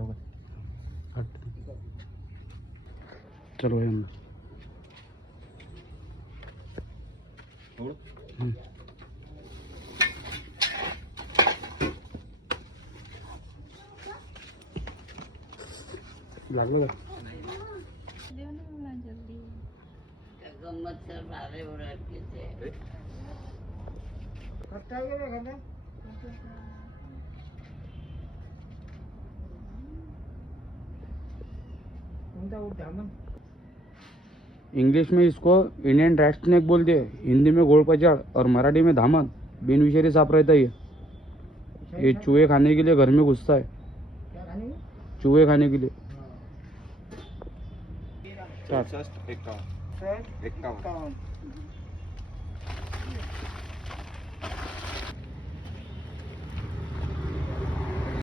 जाओ चलो भाई हम लागलं का इंग्लिश में इसको इंडियन रैट स्नेक बोलते हैं, हिंदी में गोल पचाड़ और मराठी में धामन। बिन विषैली सांप रहता है ये चूहे खाने के लिए घर में घुसता है, चूहे खाने के लिए। 61 51